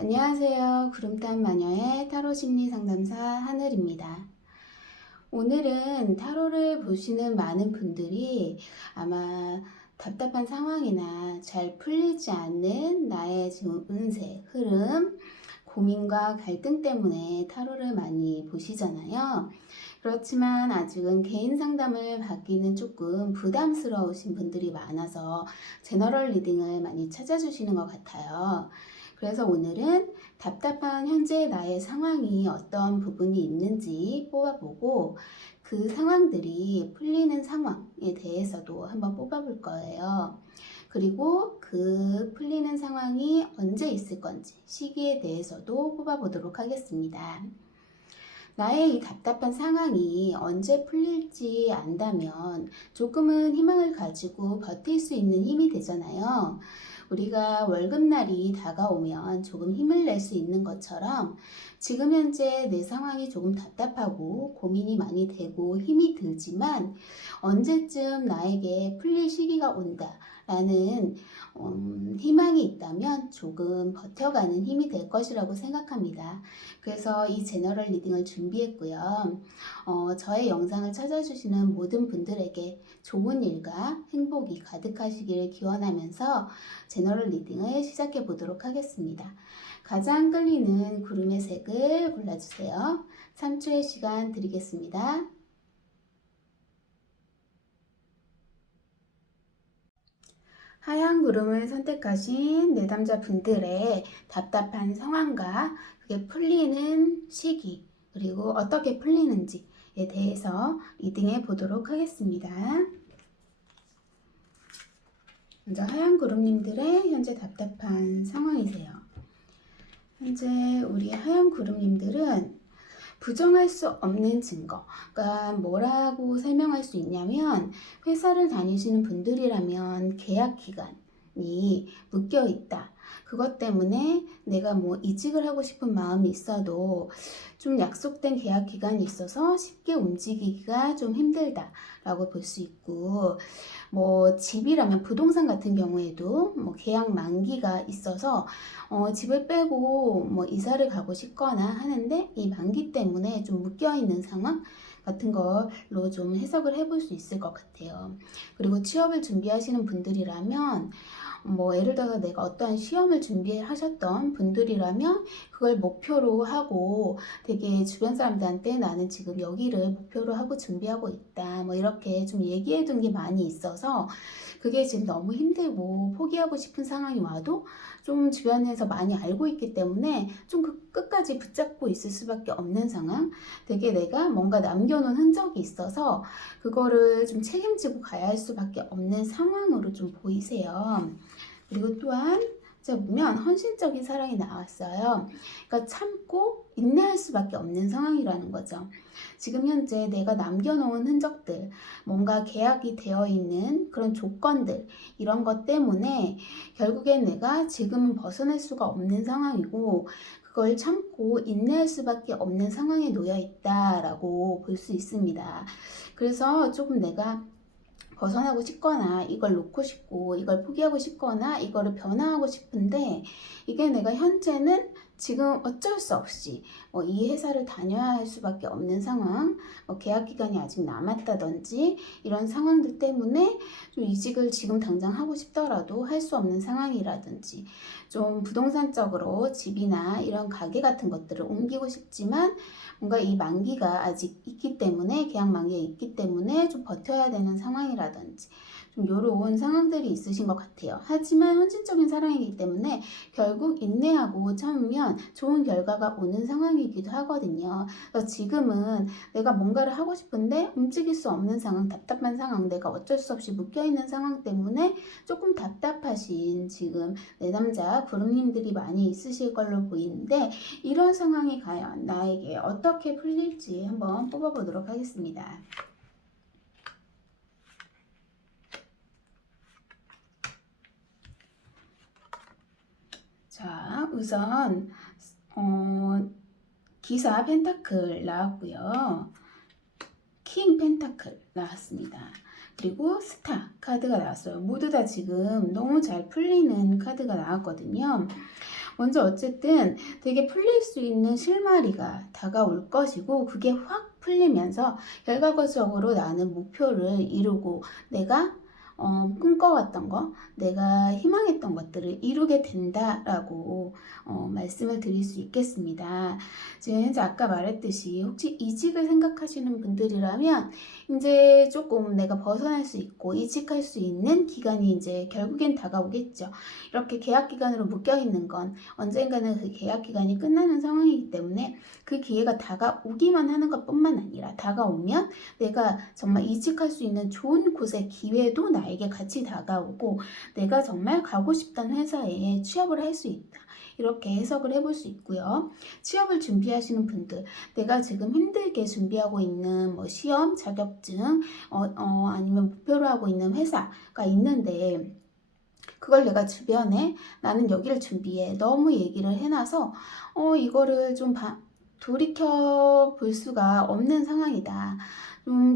안녕하세요. 구름탄 마녀의 타로 심리 상담사 하늘입니다. 오늘은 타로를 보시는 많은 분들이 아마 답답한 상황이나 잘 풀리지 않는 나의 지금 운세, 흐름, 고민과 갈등 때문에 타로를 많이 보시잖아요. 그렇지만 아직은 개인 상담을 받기는 조금 부담스러우신 분들이 많아서 제너럴 리딩을 많이 찾아주시는 것 같아요. 그래서 오늘은 답답한 현재 나의 상황이 어떤 부분이 있는지 뽑아보고 그 상황들이 풀리는 상황에 대해서도 한번 뽑아볼 거예요. 그리고 그 풀리는 상황이 언제 있을 건지 시기에 대해서도 뽑아보도록 하겠습니다. 나의 이 답답한 상황이 언제 풀릴지 안다면 조금은 희망을 가지고 버틸 수 있는 힘이 되잖아요. 우리가 월급날이 다가오면 조금 힘을 낼 수 있는 것처럼 지금 현재 내 상황이 조금 답답하고 고민이 많이 되고 힘이 들지만 언제쯤 나에게 풀릴 시기가 온다라는 희망이 있다면 조금 버텨가는 힘이 될 것이라고 생각합니다. 그래서 이 제너럴 리딩을 준비했고요. 저의 영상을 찾아주시는 모든 분들에게 좋은 일과 행복이 가득하시기를 기원하면서 제너럴 리딩을 시작해 보도록 하겠습니다. 가장 끌리는 구름의 색을 골라주세요. 3초의 시간 드리겠습니다. 하얀 구름을 선택하신 내담자 분들의 답답한 상황과 그게 풀리는 시기, 그리고 어떻게 풀리는지에 대해서 리딩해 보도록 하겠습니다. 먼저 하얀 구름님들의 현재 답답한 상황이세요. 현재 우리 하얀 구름님들은 부정할 수 없는 증거, 그러니까 뭐라고 설명할 수 있냐면 회사를 다니시는 분들이라면 계약 기간이 묶여 있다. 그것 때문에 내가 뭐 이직을 하고 싶은 마음이 있어도 좀 약속된 계약 기간이 있어서 쉽게 움직이기가 좀 힘들다라고 볼 수 있고, 뭐 집이라면 부동산 같은 경우에도 뭐 계약 만기가 있어서 집을 빼고 뭐 이사를 가고 싶거나 하는데 이 만기 때문에 좀 묶여 있는 상황 같은 걸로 좀 해석을 해볼 수 있을 것 같아요. 그리고 취업을 준비하시는 분들이라면 뭐 예를 들어서 내가 어떠한 시험을 준비하셨던 분들이라면 그걸 목표로 하고 되게 주변 사람들한테 나는 지금 여기를 목표로 하고 준비하고 있다 뭐 이렇게 좀 얘기해 둔 게 많이 있어서 그게 지금 너무 힘들고 포기하고 싶은 상황이 와도 좀 주변에서 많이 알고 있기 때문에 좀 그 끝까지 붙잡고 있을 수밖에 없는 상황, 되게 내가 뭔가 남겨놓은 흔적이 있어서 그거를 좀 책임지고 가야 할 수밖에 없는 상황으로 좀 보이세요. 그리고 또한 제가 보면 헌신적인 사랑이 나왔어요. 그러니까 참고 인내할 수밖에 없는 상황이라는 거죠. 지금 현재 내가 남겨놓은 흔적들, 뭔가 계약이 되어 있는 그런 조건들, 이런 것 때문에 결국엔 내가 지금은 벗어날 수가 없는 상황이고 그걸 참고 인내할 수밖에 없는 상황에 놓여 있다라고 볼 수 있습니다. 그래서 조금 내가 벗어나고 싶거나 이걸 놓고 싶고 이걸 포기하고 싶거나 이거를 변화하고 싶은데 이게 내가 현재는 지금 어쩔 수 없이 이 회사를 다녀야 할 수밖에 없는 상황, 계약 기간이 아직 남았다든지 이런 상황들 때문에 좀 이직을 지금 당장 하고 싶더라도 할 수 없는 상황이라든지 좀 부동산적으로 집이나 이런 가게 같은 것들을 옮기고 싶지만 뭔가 이 만기가 아직 있기 때문에 계약 만기가 있기 때문에 좀 버텨야 되는 상황이라든지 좀 요런 상황들이 있으신 것 같아요. 하지만 헌신적인 사랑이기 때문에 결국 인내하고 참으면 좋은 결과가 오는 상황이기도 하거든요. 그래서 지금은 내가 뭔가를 하고 싶은데 움직일 수 없는 상황, 답답한 상황, 내가 어쩔 수 없이 묶여있는 상황 때문에 조금 답답하신 지금 내담자 구름님들이 많이 있으실 걸로 보이는데 이런 상황이 과연 나에게 어떻게 풀릴지 한번 뽑아보도록 하겠습니다. 자, 우선 기사 펜타클 나왔고요. 킹 펜타클 나왔습니다. 그리고 스타 카드가 나왔어요. 모두 다 지금 너무 잘 풀리는 카드가 나왔거든요. 먼저 어쨌든 되게 풀릴 수 있는 실마리가 다가올 것이고, 그게 확 풀리면서 결과적으로 나는 목표를 이루고 내가 꿈꿔왔던 거, 내가 희망했던 것들을 이루게 된다라고 말씀을 드릴 수 있겠습니다. 지금 현재 아까 말했듯이 혹시 이직을 생각하시는 분들이라면 이제 조금 내가 벗어날 수 있고 이직할 수 있는 기간이 이제 결국엔 다가오겠죠. 이렇게 계약 기간으로 묶여 있는 건 언젠가는 그 계약 기간이 끝나는 상황이기 때문에 그 기회가 다가오기만 하는 것뿐만 아니라 다가오면 내가 정말 이직할 수 있는 좋은 곳의 기회도 나에게 같이 다가오고 내가 정말 가고 싶던 회사에 취업을 할 수 있다. 이렇게 해석을 해볼 수 있고요. 취업을 준비하시는 분들, 내가 지금 힘들게 준비하고 있는 뭐 시험, 자격증, 아니면 목표로 하고 있는 회사가 있는데 그걸 내가 주변에 나는 여기를 준비해 너무 얘기를 해놔서 이거를 좀 돌이켜 볼 수가 없는 상황이다.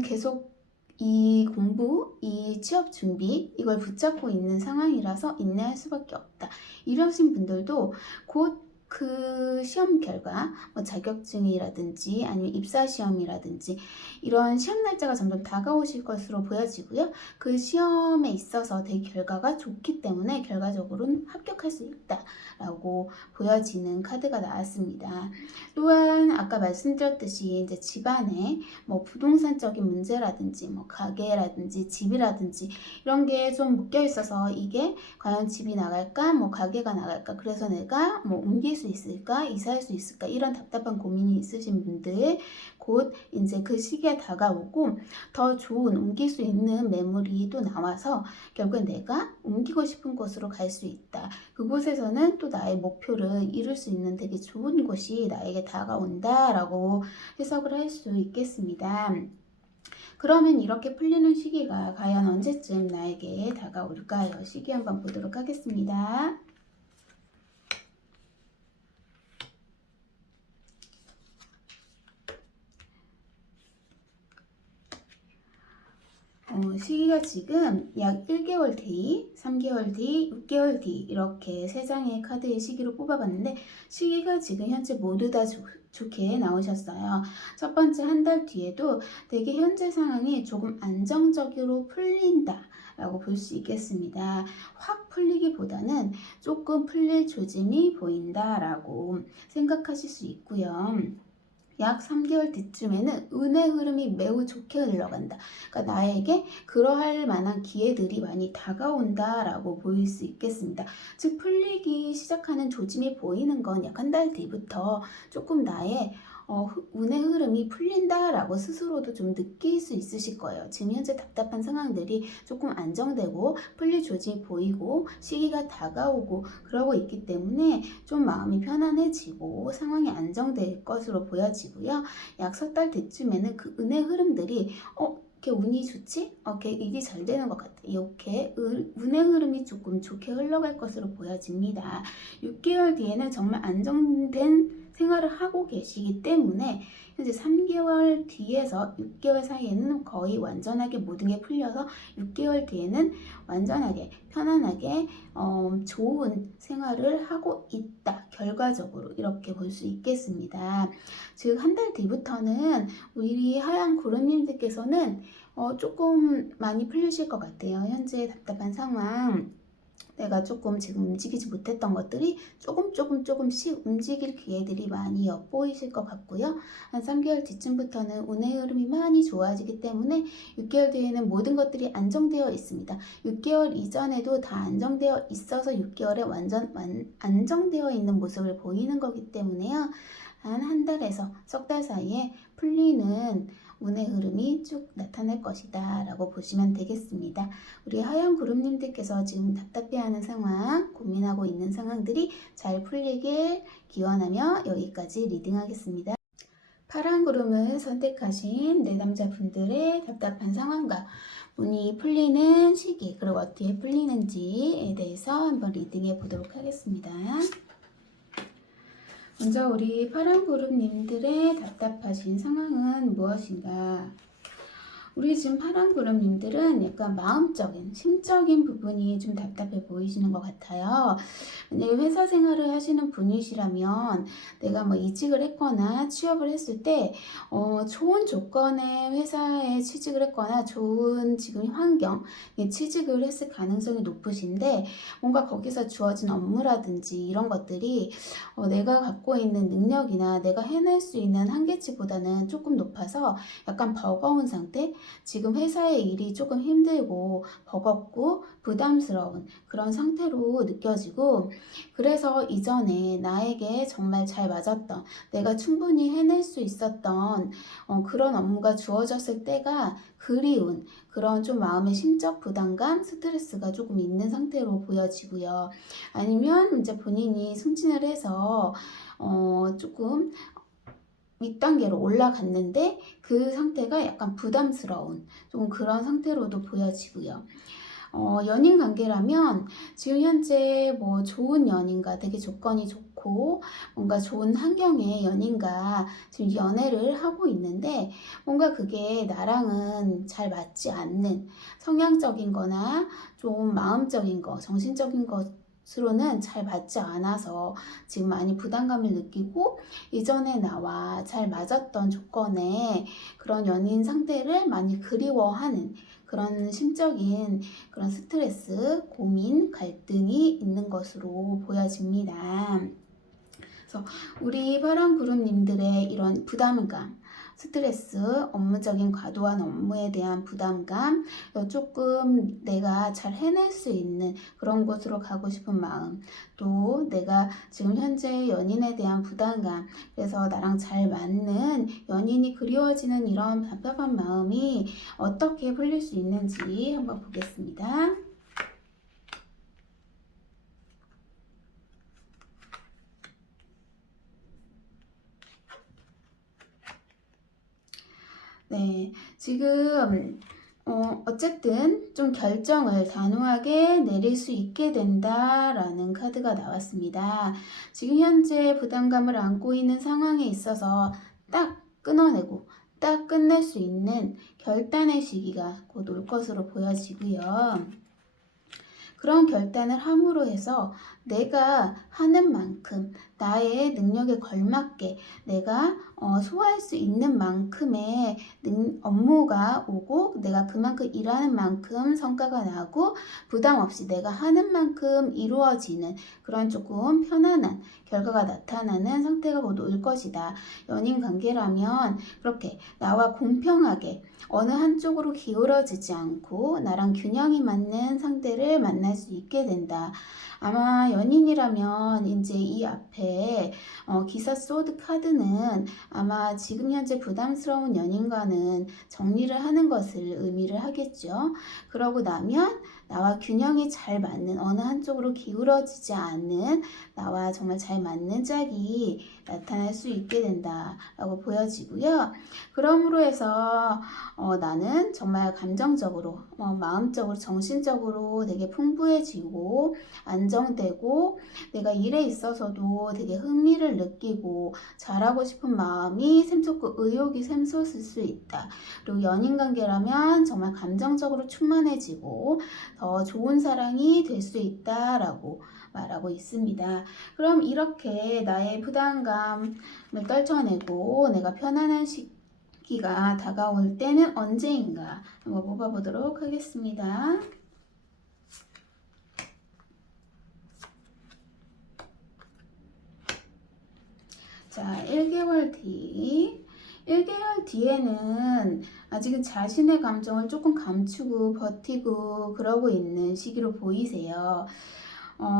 계속 이 공부, 이 취업 준비 이걸 붙잡고 있는 상황이라서 인내할 수밖에 없다. 이러신 분들도 곧 그 시험 결과, 뭐 자격증이라든지 아니면 입사 시험이라든지 이런 시험 날짜가 점점 다가오실 것으로 보여지고요. 그 시험에 있어서 대 결과가 좋기 때문에 결과적으로는 합격할 수 있다라고 보여지는 카드가 나왔습니다. 또한 아까 말씀드렸듯이 이제 집안에 뭐 부동산적인 문제라든지 뭐 가게라든지 집이라든지 이런 게 좀 묶여 있어서 이게 과연 집이 나갈까 뭐 가게가 나갈까 그래서 내가 뭐 옮길 수 있을까 이사할 수 있을까 이런 답답한 고민이 있으신 분들 곧 이제 그 시기에 다가오고 더 좋은 옮길 수 있는 매물이 또 나와서 결국엔 내가 옮기고 싶은 곳으로 갈 수 있다. 그곳에서는 또 나의 목표를 이룰 수 있는 되게 좋은 곳이 나에게 다가온다라고 해석을 할 수 있겠습니다. 그러면 이렇게 풀리는 시기가 과연 언제쯤 나에게 다가올까요? 시기 한번 보도록 하겠습니다. 시기가 지금 약 1개월 뒤, 3개월 뒤, 6개월 뒤 이렇게 세 장의 카드의 시기로 뽑아봤는데 시기가 지금 현재 모두 다 좋게 나오셨어요. 첫 번째 한 달 뒤에도 되게 현재 상황이 조금 안정적으로 풀린다 라고 볼 수 있겠습니다. 확 풀리기보다는 조금 풀릴 조짐이 보인다 라고 생각하실 수 있고요. 약 3개월 뒤쯤에는 운의 흐름이 매우 좋게 흘러간다. 그러니까 나에게 그러할 만한 기회들이 많이 다가온다라고 보일 수 있겠습니다. 즉 풀리기 시작하는 조짐이 보이는 건 약 한 달 뒤부터 조금 나의 운의 흐름이 풀린다라고 스스로도 좀 느낄 수 있으실 거예요. 지금 현재 답답한 상황들이 조금 안정되고 풀릴 조짐이 보이고 시기가 다가오고 그러고 있기 때문에 좀 마음이 편안해지고 상황이 안정될 것으로 보여지고요. 약 석 달 뒤쯤에는 그 운의 흐름들이 이렇게 운이 좋지? 이렇게 일이 잘 되는 것 같아. 이렇게 운의 흐름이 조금 좋게 흘러갈 것으로 보여집니다. 6개월 뒤에는 정말 안정된 생활을 하고 계시기 때문에 현재 3개월 뒤에서 6개월 사이에는 거의 완전하게 모든 게 풀려서 6개월 뒤에는 완전하게 편안하게 좋은 생활을 하고 있다. 결과적으로 이렇게 볼 수 있겠습니다. 즉 한 달 뒤부터는 우리 하얀 구름님들께서는 조금 많이 풀리실 것 같아요. 현재 답답한 상황 내가 조금 지금 움직이지 못했던 것들이 조금씩 움직일 기회들이 많이 엿보이실 것 같고요. 한 3개월 뒤쯤부터는 운의 흐름이 많이 좋아지기 때문에 6개월 뒤에는 모든 것들이 안정되어 있습니다. 6개월 이전에도 다 안정되어 있어서 6개월에 완전 안정되어 있는 모습을 보이는 거기 때문에요. 한 달에서 석 달 사이에 풀리는 운의 흐름이 쭉 나타날 것이다 라고 보시면 되겠습니다. 우리 하얀 구름님들께서 지금 답답해하는 상황, 고민하고 있는 상황들이 잘 풀리길 기원하며 여기까지 리딩하겠습니다. 파란 구름을 선택하신 내담자분들의 답답한 상황과 운이 풀리는 시기 그리고 어떻게 풀리는지에 대해서 한번 리딩해 보도록 하겠습니다. 먼저 우리 파란 구름님들의 답답하신 상황은 무엇인가? 우리 지금 파란 구름님들은 약간 마음적인, 심적인 부분이 좀 답답해 보이시는 것 같아요. 만약에 회사 생활을 하시는 분이시라면 내가 뭐 이직을 했거나 취업을 했을 때 좋은 조건의 회사에 취직을 했거나 좋은 지금 환경에 취직을 했을 가능성이 높으신데 뭔가 거기서 주어진 업무라든지 이런 것들이 내가 갖고 있는 능력이나 내가 해낼 수 있는 한계치보다는 조금 높아서 약간 버거운 상태? 지금 회사의 일이 조금 힘들고 버겁고 부담스러운 그런 상태로 느껴지고 그래서 이전에 나에게 정말 잘 맞았던 내가 충분히 해낼 수 있었던 그런 업무가 주어졌을 때가 그리운 그런 좀 마음의 심적 부담감, 스트레스가 조금 있는 상태로 보여지고요. 아니면 이제 본인이 승진을 해서 조금 윗단계로 올라갔는데 그 상태가 약간 부담스러운 좀 그런 상태로도 보여지고요. 연인 관계라면 지금 현재 뭐 좋은 연인과 되게 조건이 좋고 뭔가 좋은 환경의 연인과 지금 연애를 하고 있는데 뭔가 그게 나랑은 잘 맞지 않는 성향적인 거나 좀 마음적인 거, 정신적인 것으로는 잘 맞지 않아서 지금 많이 부담감을 느끼고 이전에 나와 잘 맞았던 조건의 그런 연인 상태를 많이 그리워하는 그런 심적인 그런 스트레스, 고민, 갈등이 있는 것으로 보여집니다. 그래서 우리 파란 그룹님들의 이런 부담감, 스트레스, 업무적인 과도한 업무에 대한 부담감, 조금 내가 잘 해낼 수 있는 그런 곳으로 가고 싶은 마음, 또 내가 지금 현재 연인에 대한 부담감, 그래서 나랑 잘 맞는 연인이 그리워지는 이런 답답한 마음이 어떻게 풀릴 수 있는지 한번 보겠습니다. 네, 지금 어쨌든 좀 결정을 단호하게 내릴 수 있게 된다라는 카드가 나왔습니다. 지금 현재 부담감을 안고 있는 상황에 있어서 딱 끊어내고 딱 끝낼 수 있는 결단의 시기가 곧 올 것으로 보여지고요. 그런 결단을 함으로 해서 내가 하는 만큼 나의 능력에 걸맞게 내가 소화할 수 있는 만큼의 업무가 오고 내가 그만큼 일하는 만큼 성과가 나고 부담 없이 내가 하는 만큼 이루어지는 그런 조금 편안한 결과가 나타나는 상태가 곧 올 것이다. 연인 관계라면 그렇게 나와 공평하게 어느 한쪽으로 기울어지지 않고 나랑 균형이 맞는 상대를 만날 수 있게 된다. 아마 연인이라면 이제 이 앞에 기사 소드 카드는 아마 지금 현재 부담스러운 연인과는 정리를 하는 것을 의미를 하겠죠. 그러고 나면 나와 균형이 잘 맞는 어느 한쪽으로 기울어지지 않는 나와 정말 잘 맞는 짝이 나타날 수 있게 된다라고 보여지고요. 그러므로 해서 나는 정말 감정적으로, 마음적으로, 정신적으로 되게 풍부해지고 안정되고 내가 일에 있어서도 되게 흥미를 느끼고 잘하고 싶은 마음이 샘솟고 의욕이 샘솟을 수 있다. 그리고 연인 관계라면 정말 감정적으로 충만해지고 더 좋은 사랑이 될 수 있다라고 말하고 있습니다. 그럼 이렇게 나의 부담감을 떨쳐내고 내가 편안한 시기가 다가올 때는 언제인가 한번 뽑아보도록 하겠습니다. 자, 1개월 뒤. 1개월 뒤에는 아직은 자신의 감정을 조금 감추고 버티고 그러고 있는 시기로 보이세요.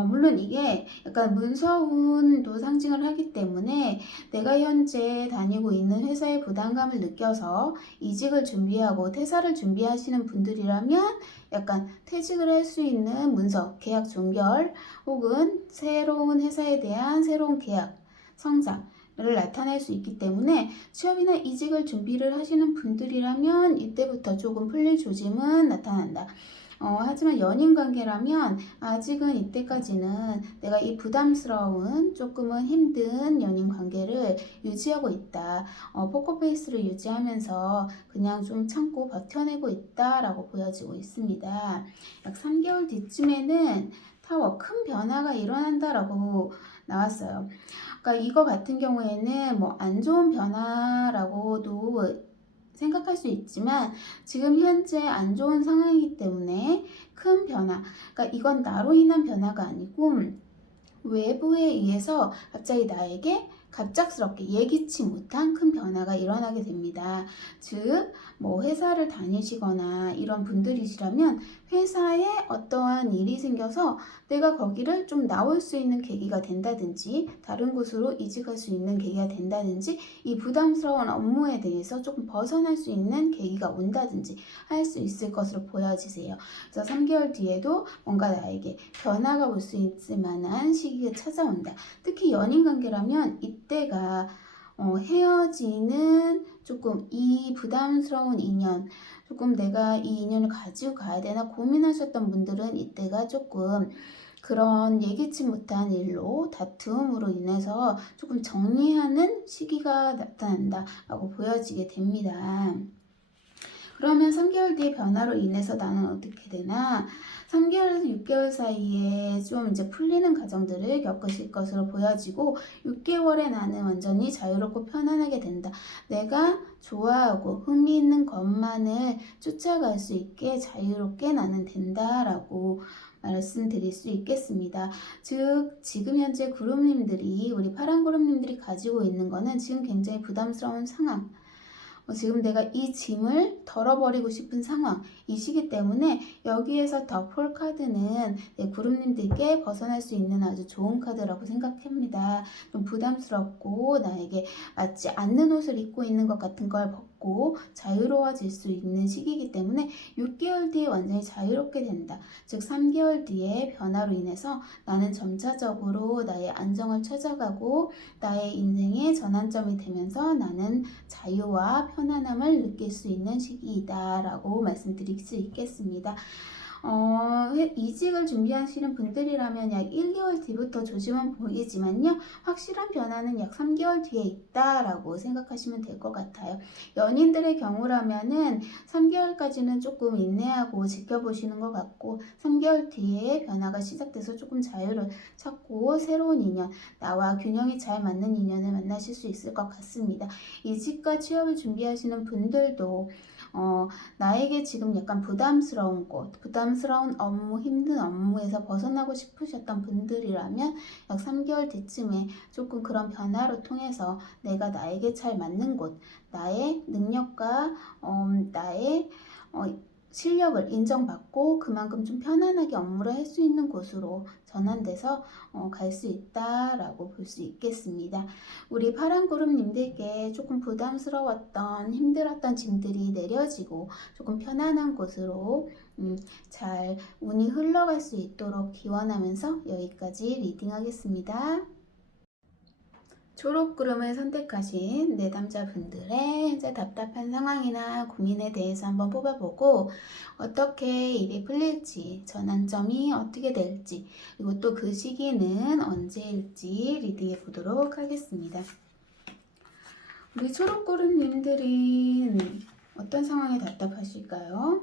물론 이게 약간 문서운도 상징을 하기 때문에 내가 현재 다니고 있는 회사의 부담감을 느껴서 이직을 준비하고 퇴사를 준비하시는 분들이라면 약간 퇴직을 할 수 있는 문서, 계약 종결 혹은 새로운 회사에 대한 새로운 계약, 성장 를 나타낼 수 있기 때문에 취업이나 이직을 준비를 하시는 분들이라면 이때부터 조금 풀릴 조짐은 나타난다. 하지만 연인 관계라면 아직은 이때까지는 내가 이 부담스러운 조금은 힘든 연인 관계를 유지하고 있다. 포커페이스를 유지하면서 그냥 좀 참고 버텨내고 있다라고 보여지고 있습니다. 약 3개월 뒤쯤에는 타워 큰 변화가 일어난다라고 나왔어요. 그러니까 이거 같은 경우에는 뭐 안 좋은 변화라고도 생각할 수 있지만 지금 현재 안 좋은 상황이기 때문에 큰 변화, 그러니까 이건 나로 인한 변화가 아니고 외부에 의해서 갑자기 나에게 갑작스럽게 예기치 못한 큰 변화가 일어나게 됩니다. 즉, 뭐 회사를 다니시거나 이런 분들이시라면 회사에 어떠한 일이 생겨서 내가 거기를 좀 나올 수 있는 계기가 된다든지 다른 곳으로 이직할 수 있는 계기가 된다든지 이 부담스러운 업무에 대해서 조금 벗어날 수 있는 계기가 온다든지 할 수 있을 것으로 보여지세요. 그래서 3개월 뒤에도 뭔가 나에게 변화가 올 수 있을 만한 시기가 찾아온다. 특히 연인 관계라면 이때가 헤어지는 조금 이 부담스러운 인연, 조금 내가 이 인연을 가지고 가야 되나 고민하셨던 분들은 이때가 조금 그런 예기치 못한 일로 다툼으로 인해서 조금 정리하는 시기가 나타난다라고 보여지게 됩니다. 그러면 3개월 뒤의 변화로 인해서 나는 어떻게 되나? 3개월에서 6개월 사이에 좀 이제 풀리는 과정들을 겪으실 것으로 보여지고 6개월에 나는 완전히 자유롭고 편안하게 된다. 내가 좋아하고 흥미있는 것만을 쫓아갈 수 있게 자유롭게 나는 된다라고 말씀드릴 수 있겠습니다. 즉 지금 현재 그룹님들이 우리 파란 그룹님들이 가지고 있는 거는 지금 굉장히 부담스러운 상황, 지금 내가 이 짐을 덜어버리고 싶은 상황이시기 때문에 여기에서 더 폴 카드는 내 그룹님들께 벗어날 수 있는 아주 좋은 카드라고 생각합니다. 좀 부담스럽고 나에게 맞지 않는 옷을 입고 있는 것 같은 걸 벗고 자유로워질 수 있는 시기이기 때문에 6개월 뒤에 완전히 자유롭게 된다. 즉 3개월 뒤에 변화로 인해서 나는 점차적으로 나의 안정을 찾아가고 나의 인생의 전환점이 되면서 나는 자유와 편안함을 느낄 수 있는 시기이다 라고 말씀드릴 수 있겠습니다. 이직을 준비하시는 분들이라면 약 1개월 뒤부터 조짐은 보이지만요. 확실한 변화는 약 3개월 뒤에 있다라고 생각하시면 될 것 같아요. 연인들의 경우라면은 3개월까지는 조금 인내하고 지켜보시는 것 같고 3개월 뒤에 변화가 시작돼서 조금 자유를 찾고 새로운 인연, 나와 균형이 잘 맞는 인연을 만나실 수 있을 것 같습니다. 이직과 취업을 준비하시는 분들도 나에게 지금 약간 부담스러운 곳, 부담스러운 업무, 힘든 업무에서 벗어나고 싶으셨던 분들이라면 약 3개월 뒤쯤에 조금 그런 변화로 통해서 내가 나에게 잘 맞는 곳, 나의 능력과 나의 실력을 인정받고 그만큼 좀 편안하게 업무를 할 수 있는 곳으로 전환돼서 갈 수 있다라고 볼 수 있겠습니다. 우리 파란 그룹님들께 조금 부담스러웠던 힘들었던 짐들이 내려지고 조금 편안한 곳으로 잘 운이 흘러갈 수 있도록 기원하면서 여기까지 리딩하겠습니다. 초록구름을 선택하신 내담자분들의 현재 답답한 상황이나 고민에 대해서 한번 뽑아보고 어떻게 일이 풀릴지, 전환점이 어떻게 될지, 그리고 또 그 시기는 언제일지 리딩해 보도록 하겠습니다. 우리 초록구름님들은 어떤 상황에 답답하실까요?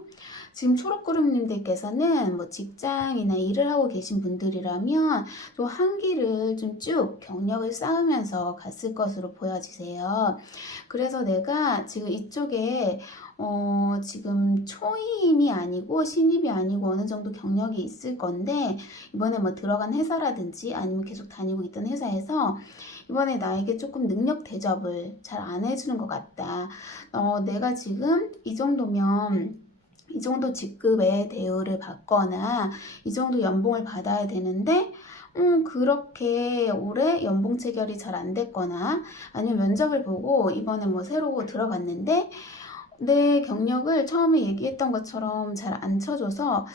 지금 초록구름님들께서는 뭐 직장이나 일을 하고 계신 분들이라면 또 한 길을 좀 쭉 경력을 쌓으면서 갔을 것으로 보여지세요. 그래서 내가 지금 이쪽에 지금 초임이 아니고 신입이 아니고 어느 정도 경력이 있을 건데 이번에 뭐 들어간 회사라든지 아니면 계속 다니고 있던 회사에서 이번에 나에게 조금 능력 대접을 잘 안 해주는 것 같다. 내가 지금 이 정도면 이 정도 직급의 대우를 받거나 이 정도 연봉을 받아야 되는데 그렇게 올해 연봉 체결이 잘 안 됐거나 아니면 면접을 보고 이번에 뭐 새로 들어갔는데 내 경력을 처음에 얘기했던 것처럼 잘 안 쳐줘서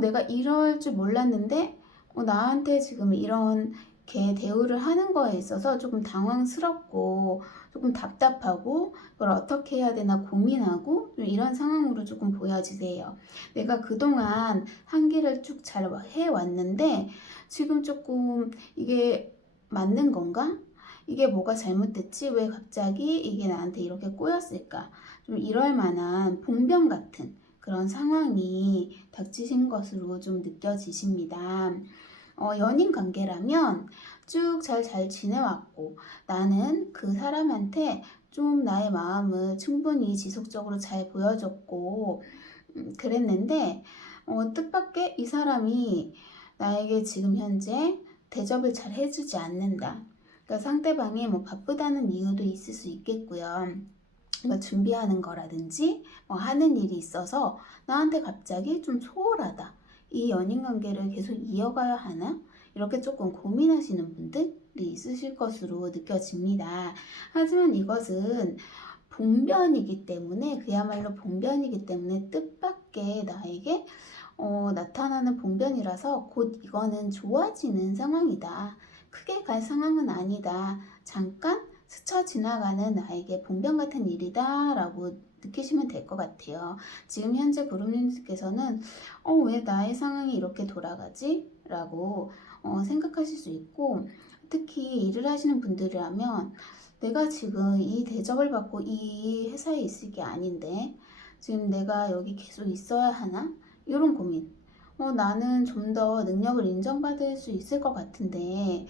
내가 이럴 줄 몰랐는데 나한테 지금 이런 이렇게 대우를 하는 거에 있어서 조금 당황스럽고 조금 답답하고 그걸 어떻게 해야 되나 고민하고 이런 상황으로 조금 보여지세요. 내가 그동안 한 길을 쭉 잘 해왔는데 지금 조금 이게 맞는 건가? 이게 뭐가 잘못됐지? 왜 갑자기 이게 나한테 이렇게 꼬였을까? 좀 이럴 만한 봉변 같은 그런 상황이 닥치신 것으로 좀 느껴지십니다. 연인 관계라면 쭉 잘 지내왔고 나는 그 사람한테 좀 나의 마음을 충분히 지속적으로 잘 보여줬고 그랬는데 뜻밖의 이 사람이 나에게 지금 현재 대접을 잘 해주지 않는다. 그러니까 상대방이 뭐 바쁘다는 이유도 있을 수 있겠고요. 뭐 준비하는 거라든지 뭐 하는 일이 있어서 나한테 갑자기 좀 소홀하다. 이 연인 관계를 계속 이어가야 하나? 이렇게 조금 고민하시는 분들이 있으실 것으로 느껴집니다. 하지만 이것은 봉변이기 때문에 그야말로 봉변이기 때문에 뜻밖의 나에게 나타나는 봉변이라서 곧 이거는 좋아지는 상황이다. 크게 갈 상황은 아니다. 잠깐 스쳐 지나가는 나에게 봉변 같은 일이다 라고 느끼시면 될 것 같아요. 지금 현재 구름님께서는 왜 나의 상황이 이렇게 돌아가지? 라고 생각하실 수 있고 특히 일을 하시는 분들이라면 내가 지금 이 대접을 받고 이 회사에 있을 게 아닌데 지금 내가 여기 계속 있어야 하나? 이런 고민. 나는 좀 더 능력을 인정받을 수 있을 것 같은데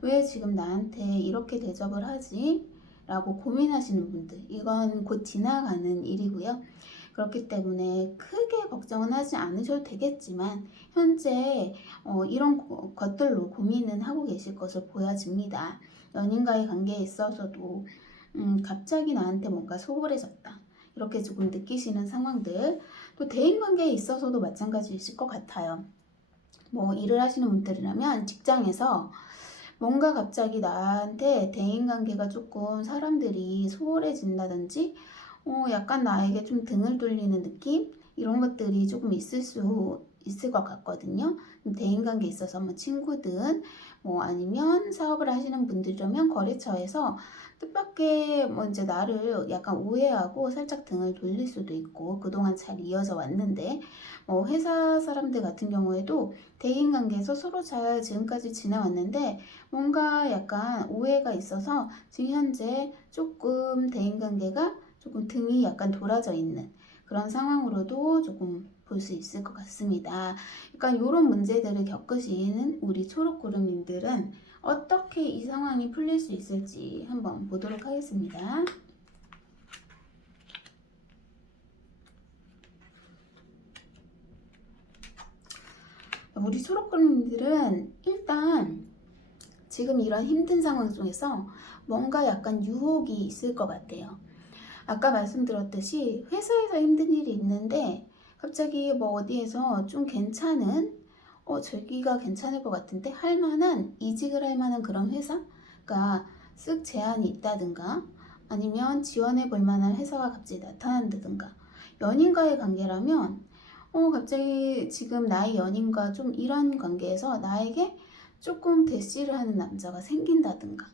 왜 지금 나한테 이렇게 대접을 하지? 라고 고민하시는 분들. 이건 곧 지나가는 일이고요. 그렇기 때문에 크게 걱정은 하지 않으셔도 되겠지만 현재 이런 것들로 고민은 하고 계실 것으로 보여집니다. 연인과의 관계에 있어서도 갑자기 나한테 뭔가 소홀해졌다. 이렇게 조금 느끼시는 상황들. 또 대인관계에 있어서도 마찬가지이실 것 같아요. 뭐 일을 하시는 분들이라면 직장에서 뭔가 갑자기 나한테 대인관계가 조금 사람들이 소홀해진다든지 약간 나에게 좀 등을 돌리는 느낌? 이런 것들이 조금 있을 것 같거든요. 대인관계에 있어서 뭐 친구든 뭐 아니면 사업을 하시는 분들이라면 거래처에서 뜻밖의 뭐 이제 나를 약간 오해하고 살짝 등을 돌릴 수도 있고 그동안 잘 이어져 왔는데 뭐 회사 사람들 같은 경우에도 대인관계에서 서로 잘 지금까지 지내왔는데 뭔가 약간 오해가 있어서 지금 현재 조금 대인관계가 조금 등이 약간 돌아져 있는 그런 상황으로도 조금 볼 수 있을 것 같습니다. 그러니까 이런 문제들을 겪으시는 우리 초록구름님들은 어떻게 이 상황이 풀릴 수 있을지 한번 보도록 하겠습니다. 우리 초록구름님들은 일단 지금 이런 힘든 상황 속에서 뭔가 약간 유혹이 있을 것 같아요. 아까 말씀드렸듯이 회사에서 힘든 일이 있는데 갑자기 뭐 어디에서 좀 괜찮은 저기가 괜찮을 것 같은데 할 만한 이직을 할 만한 그런 회사가 쓱 제안이 있다든가 아니면 지원해 볼 만한 회사가 갑자기 나타난다든가 연인과의 관계라면 갑자기 지금 나의 연인과 좀 이런 관계에서 나에게 조금 대시를 하는 남자가 생긴다든가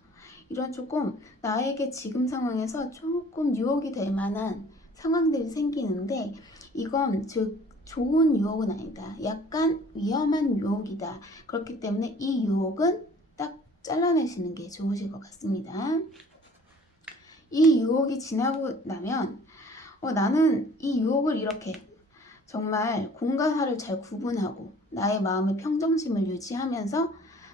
이런 조금 나에게 지금 상황에서 조금 유혹이 될 만한 상황들이 생기는데 이건 즉 좋은 유혹은 아니다. 약간 위험한 유혹이다. 그렇기 때문에 이 유혹은 딱 잘라내시는 게 좋으실 것 같습니다. 이 유혹이 지나고 나면 나는 이 유혹을 이렇게 정말 공과 사를 잘 구분하고 나의 마음의 평정심을 유지하면서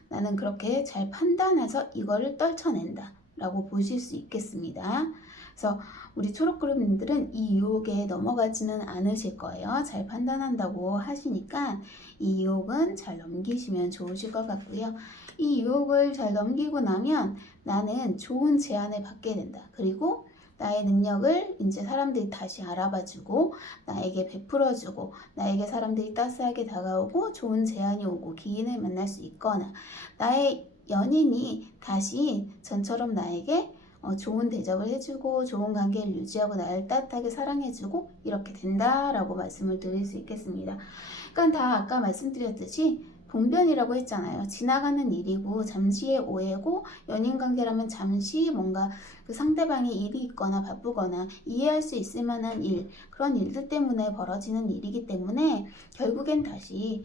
나는 그렇게 잘 판단해서 이거를 떨쳐낸다 라고 보실 수 있겠습니다. 그래서 우리 초록그룹님들은 이 유혹에 넘어가지는 않으실 거예요. 잘 판단한다고 하시니까 이 유혹은 잘 넘기시면 좋으실 것 같고요. 이 유혹을 잘 넘기고 나면 나는 좋은 제안을 받게 된다. 그리고 나의 능력을 이제 사람들이 다시 알아봐주고 나에게 베풀어주고 나에게 사람들이 따스하게 다가오고 좋은 제안이 오고 기인을 만날 수 있거나 나의 연인이 다시 전처럼 나에게 좋은 대접을 해주고 좋은 관계를 유지하고 나를 따뜻하게 사랑해주고 이렇게 된다라고 말씀을 드릴 수 있겠습니다. 그러니까 다 아까 말씀드렸듯이 봉변이라고 했잖아요. 지나가는 일이고 잠시의 오해고 연인관계라면 잠시 뭔가 그 상대방이 일이 있거나 바쁘거나 이해할 수 있을 만한 일, 그런 일들 때문에 벌어지는 일이기 때문에 결국엔 다시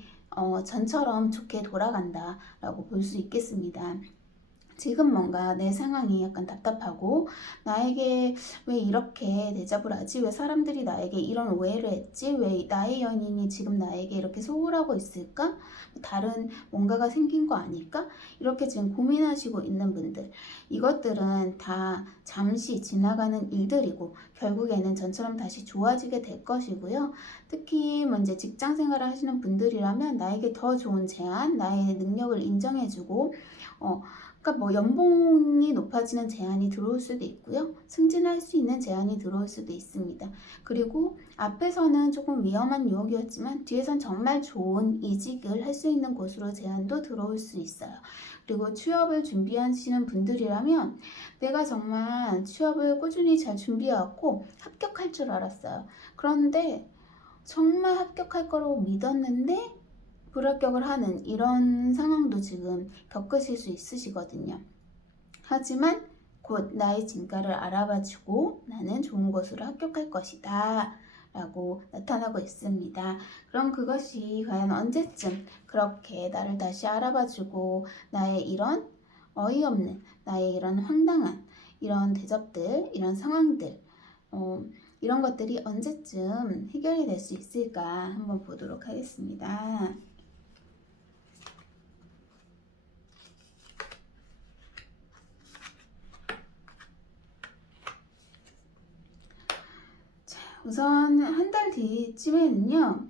전처럼 좋게 돌아간다라고 볼 수 있겠습니다. 지금 뭔가 내 상황이 약간 답답하고 나에게 왜 이렇게 대접을 하지? 왜 사람들이 나에게 이런 오해를 했지? 왜 나의 연인이 지금 나에게 이렇게 소홀하고 있을까? 다른 뭔가가 생긴 거 아닐까? 이렇게 지금 고민하시고 있는 분들, 이것들은 다 잠시 지나가는 일들이고 결국에는 전처럼 다시 좋아지게 될 것이고요. 특히 이제 직장 생활을 하시는 분들이라면 나에게 더 좋은 제안, 나의 능력을 인정해주고 그러니까 뭐 연봉이 높아지는 제안이 들어올 수도 있고요. 승진할 수 있는 제안이 들어올 수도 있습니다. 그리고 앞에서는 조금 위험한 유혹이었지만 뒤에선 정말 좋은 이직을 할 수 있는 곳으로 제안도 들어올 수 있어요. 그리고 취업을 준비하시는 분들이라면 내가 정말 취업을 꾸준히 잘 준비해왔고 합격할 줄 알았어요. 그런데 정말 합격할 거라고 믿었는데 불합격을 하는 이런 상황도 지금 겪으실 수 있으시거든요. 하지만 곧 나의 진가를 알아봐주고 나는 좋은 곳으로 합격할 것이다 라고 나타나고 있습니다. 그럼 그것이 과연 언제쯤 그렇게 나를 다시 알아봐주고 나의 이런 어이없는, 나의 이런 황당한 이런 대접들, 이런 상황들, 이런 것들이 언제쯤 해결이 될 수 있을까 한번 보도록 하겠습니다. 우선 한 달 뒤쯤에는요,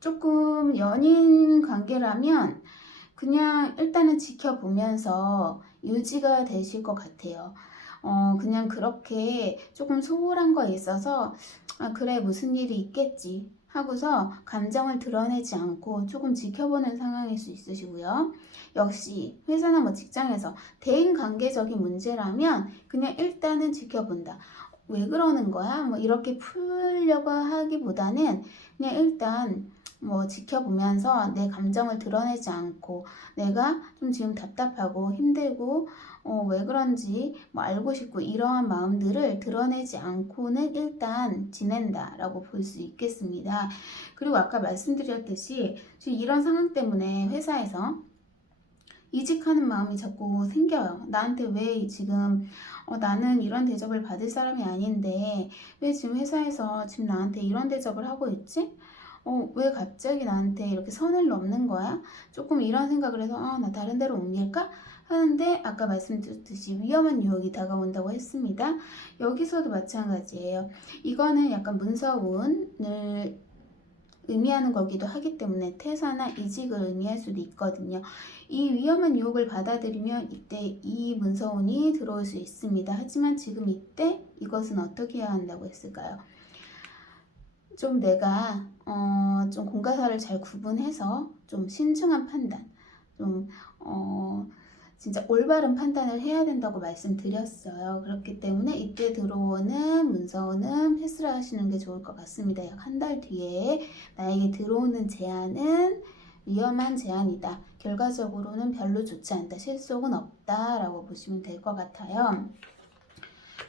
조금 연인 관계라면 그냥 일단은 지켜보면서 유지가 되실 것 같아요. 그냥 그렇게 조금 소홀한 거에 있어서 아, 그래, 무슨 일이 있겠지 하고서 감정을 드러내지 않고 조금 지켜보는 상황일 수 있으시고요. 역시 회사나 뭐 직장에서 대인 관계적인 문제라면 그냥 일단은 지켜본다. 왜 그러는 거야? 뭐 이렇게 풀려고 하기보다는 그냥 일단 뭐 지켜보면서 내 감정을 드러내지 않고 내가 좀 지금 답답하고 힘들고 왜 그런지 뭐 알고 싶고 이러한 마음들을 드러내지 않고는 일단 지낸다라고 볼 수 있겠습니다. 그리고 아까 말씀드렸듯이 지금 이런 상황 때문에 회사에서 이직하는 마음이 자꾸 생겨요. 나한테 왜 지금 나는 이런 대접을 받을 사람이 아닌데 왜 지금 회사에서 지금 나한테 이런 대접을 하고 있지? 왜 갑자기 나한테 이렇게 선을 넘는 거야? 조금 이런 생각을 해서 나 다른 데로 옮길까? 하는데 아까 말씀드렸듯이 위험한 유혹이 다가온다고 했습니다. 여기서도 마찬가지예요. 이거는 약간 문서운을 의미하는 거기도 하기 때문에 퇴사나 이직을 의미할 수도 있거든요. 이 위험한 유혹을 받아들이면 이때 이 문서운이 들어올 수 있습니다. 하지만 지금 이때 이것은 어떻게 해야 한다고 했을까요? 좀 내가 좀 공과사를 잘 구분해서 좀 신중한 판단, 좀 진짜 올바른 판단을 해야 된다고 말씀드렸어요. 그렇기 때문에 이때 들어오는 문서는 패스를 하시는 게 좋을 것 같습니다. 약 한 달 뒤에 나에게 들어오는 제안은 위험한 제안이다. 결과적으로는 별로 좋지 않다. 실속은 없다. 라고 보시면 될 것 같아요.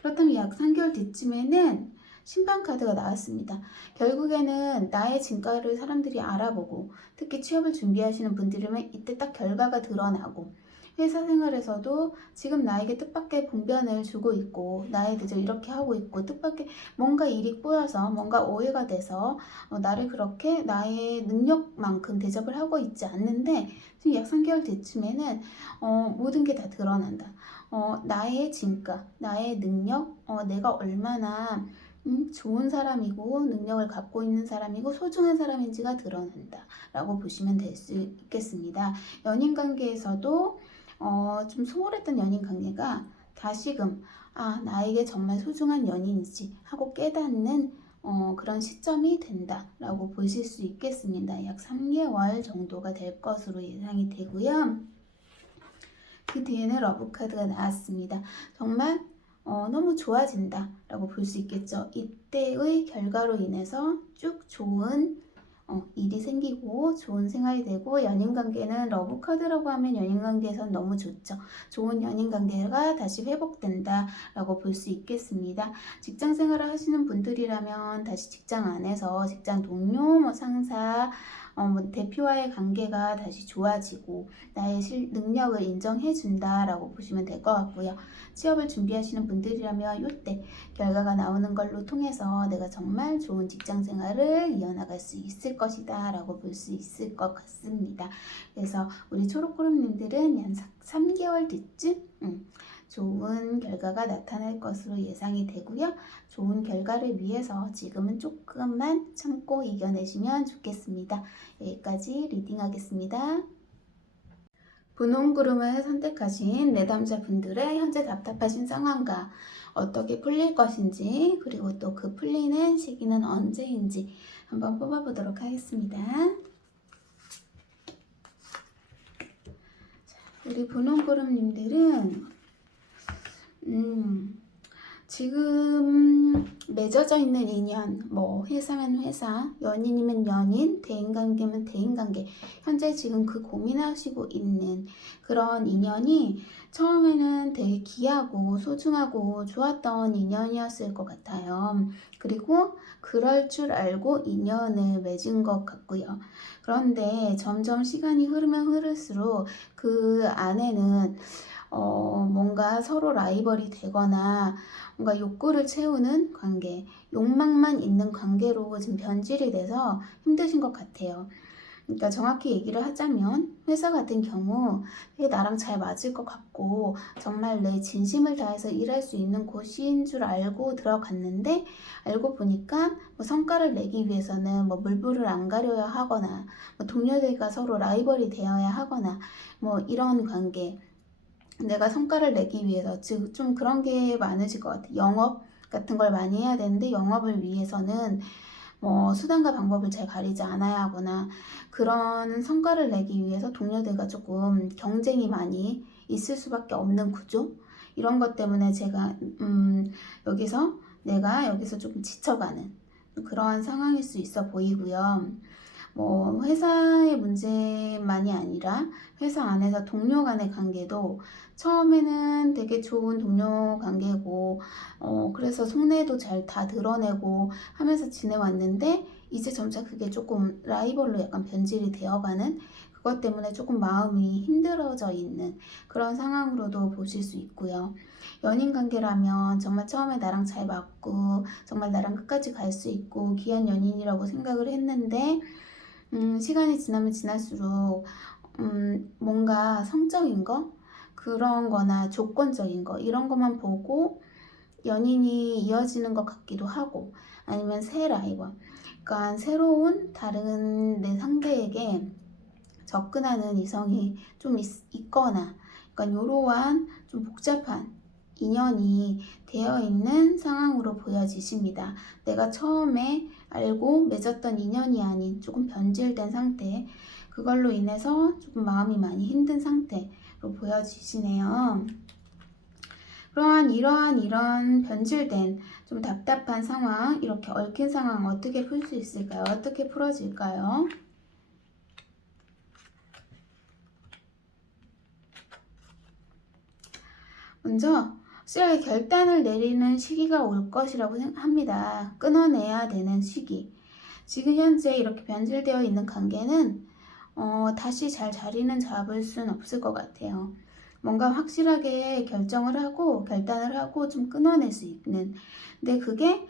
그렇다면 약 3개월 뒤쯤에는 심판카드가 나왔습니다. 결국에는 나의 진가를 사람들이 알아보고 특히 취업을 준비하시는 분들이면 이때 딱 결과가 드러나고 회사 생활에서도 지금 나에게 뜻밖의 봉변을 주고 있고 나에 대해서 이렇게 하고 있고 뜻밖의 뭔가 일이 꼬여서 뭔가 오해가 돼서 나를 그렇게 나의 능력만큼 대접을 하고 있지 않는데 지금 약 3개월 뒤쯤에는 모든 게 다 드러난다. 나의 진가, 나의 능력, 내가 얼마나 좋은 사람이고 능력을 갖고 있는 사람이고 소중한 사람인지가 드러난다 라고 보시면 될 수 있겠습니다. 연인 관계에서도 좀 소홀했던 연인 관계가 다시금 나에게 정말 소중한 연인이지 하고 깨닫는 그런 시점이 된다 라고 보실 수 있겠습니다. 약 3개월 정도가 될 것으로 예상이 되고요. 그 뒤에는 러브카드가 나왔습니다. 정말 너무 좋아진다 라고 볼 수 있겠죠. 이때의 결과로 인해서 쭉 좋은 일이 생기고 좋은 생활이 되고, 연인관계는 러브카드라고 하면 연인관계에선 너무 좋죠. 좋은 연인관계가 다시 회복된다 라고 볼 수 있겠습니다. 직장생활을 하시는 분들이라면 다시 직장 안에서 직장 동료, 상사, 대표와의 관계가 다시 좋아지고 나의 능력을 인정해 준다라고 보시면 될 것 같고요. 취업을 준비하시는 분들이라면 이때 결과가 나오는 걸로 통해서 내가 정말 좋은 직장 생활을 이어나갈 수 있을 것이다 라고 볼 수 있을 것 같습니다. 그래서 우리 초록구름님들은 약 3개월 뒤쯤 좋은 결과가 나타날 것으로 예상이 되고요. 좋은 결과를 위해서 지금은 조금만 참고 이겨내시면 좋겠습니다. 여기까지 리딩하겠습니다. 분홍구름을 선택하신 내담자분들의 현재 답답하신 상황과 어떻게 풀릴 것인지, 그리고 또 그 풀리는 시기는 언제인지 한번 뽑아보도록 하겠습니다. 우리 분홍구름님들은 지금 맺어져 있는 인연, 회사면 회사, 연인이면 연인, 대인관계면 대인관계, 현재 지금 그 고민하시고 있는 그런 인연이 처음에는 되게 귀하고 소중하고 좋았던 인연이었을 것 같아요. 그리고 그럴 줄 알고 인연을 맺은 것 같고요. 그런데 점점 시간이 흐르면 흐를수록 그 안에는 뭔가 서로 라이벌이 되거나 뭔가 욕구를 채우는 관계, 욕망만 있는 관계로 지금 변질이 돼서 힘드신 것 같아요. 그러니까 정확히 얘기를 하자면 회사 같은 경우 되게 나랑 잘 맞을 것 같고 정말 내 진심을 다해서 일할 수 있는 곳인 줄 알고 들어갔는데, 알고 보니까 성과를 내기 위해서는 물불을 안 가려야 하거나 동료들과 서로 라이벌이 되어야 하거나 이런 관계, 내가 성과를 내기 위해서 좀 그런 게 많으실 것 같아요. 영업 같은 걸 많이 해야 되는데 영업을 위해서는 수단과 방법을 잘 가리지 않아야 하거나, 그런 성과를 내기 위해서 동료들과 조금 경쟁이 많이 있을 수밖에 없는 구조, 이런 것 때문에 제가 내가 여기서 조금 지쳐가는 그런 상황일 수 있어 보이고요. 회사의 문제만이 아니라 회사 안에서 동료 간의 관계도 처음에는 되게 좋은 동료 관계고 그래서 속내도 잘 다 드러내고 하면서 지내왔는데, 이제 점차 그게 조금 라이벌로 약간 변질이 되어가는, 그것 때문에 조금 마음이 힘들어져 있는 그런 상황으로도 보실 수 있고요. 연인 관계라면 정말 처음에 나랑 잘 맞고 정말 나랑 끝까지 갈 수 있고 귀한 연인이라고 생각을 했는데, 시간이 지나면 지날수록 뭔가 성적인 거, 그런 거나 조건적인 거, 이런 것만 보고 연인이 이어지는 것 같기도 하고, 아니면 새 라이벌, 그러니까 새로운 다른 내 상대에게 접근하는 이성이 좀 있거나, 그러니까 이러한 좀 복잡한 인연이 되어 있는 상황으로 보여지십니다. 내가 처음에 알고 맺었던 인연이 아닌 조금 변질된 상태, 그걸로 인해서 조금 마음이 많이 힘든 상태로 보여지시네요. 이러한 변질된 좀 답답한 상황, 이렇게 얽힌 상황 어떻게 풀 수 있을까요? 어떻게 풀어질까요? 먼저 확실하게 결단을 내리는 시기가 올 것이라고 합니다. 끊어내야 되는 시기. 지금 현재 이렇게 변질되어 있는 관계는 다시 잘 자리는 잡을 순 없을 것 같아요. 뭔가 확실하게 결단을 하고 좀 끊어낼 수 있는, 근데 그게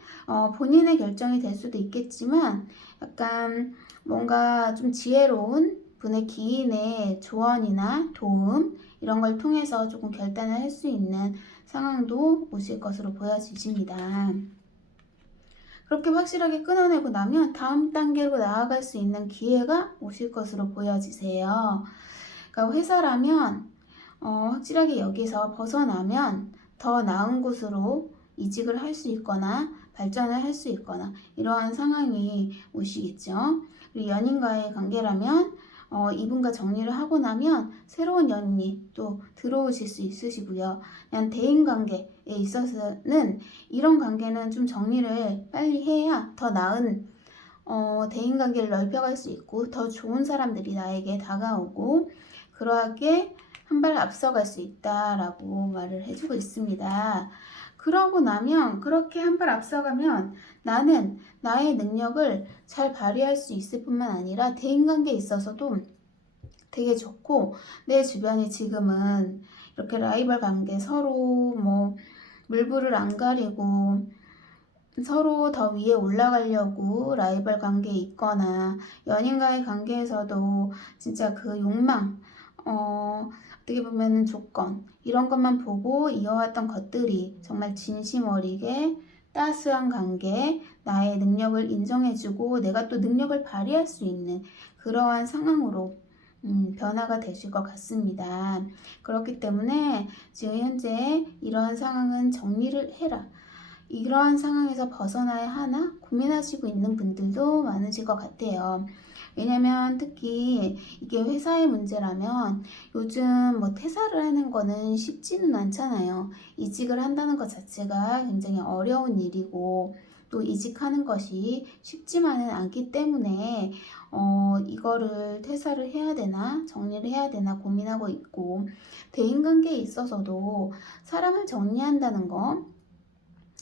본인의 결정이 될 수도 있겠지만 약간 뭔가 좀 지혜로운 분의 기인의 조언이나 도움, 이런 걸 통해서 조금 결단을 할 수 있는 상황도 오실 것으로 보여지십니다. 그렇게 확실하게 끊어내고 나면 다음 단계로 나아갈 수 있는 기회가 오실 것으로 보여지세요. 그러니까 회사라면 확실하게 여기서 벗어나면 더 나은 곳으로 이직을 할 수 있거나 발전을 할 수 있거나 이러한 상황이 오시겠죠. 그리고 연인과의 관계라면 이분과 정리를 하고 나면 새로운 연인이 또 들어오실 수 있으시고요. 그냥 대인관계에 있어서는 이런 관계는 좀 정리를 빨리 해야 더 나은 대인관계를 넓혀갈 수 있고 더 좋은 사람들이 나에게 다가오고 그러하게 한 발 앞서갈 수 있다라고 말을 해주고 있습니다. 그러고 나면 그렇게 한 발 앞서가면 나는 나의 능력을 잘 발휘할 수 있을 뿐만 아니라 대인관계에 있어서도 되게 좋고 내 주변이 지금은 이렇게 라이벌 관계 서로 뭐 물불을 안 가리고 서로 더 위에 올라가려고 라이벌 관계에 있거나 연인과의 관계에서도 진짜 그 욕망 어떻게 보면은 조건 이런 것만 보고 이어왔던 것들이 정말 진심 어리게 따스한 관계, 나의 능력을 인정해주고 내가 또 능력을 발휘할 수 있는 그러한 상황으로 변화가 되실 것 같습니다. 그렇기 때문에 지금 현재 이러한 상황은 정리를 해라. 이러한 상황에서 벗어나야 하나 고민하시고 있는 분들도 많으실 것 같아요. 왜냐면 특히 이게 회사의 문제라면 요즘 뭐 퇴사를 하는 거는 쉽지는 않잖아요. 이직을 한다는 것 자체가 굉장히 어려운 일이고 또 이직하는 것이 쉽지만은 않기 때문에 이거를 퇴사를 해야 되나 정리를 해야 되나 고민하고 있고 대인관계에 있어서도 사람을 정리한다는 거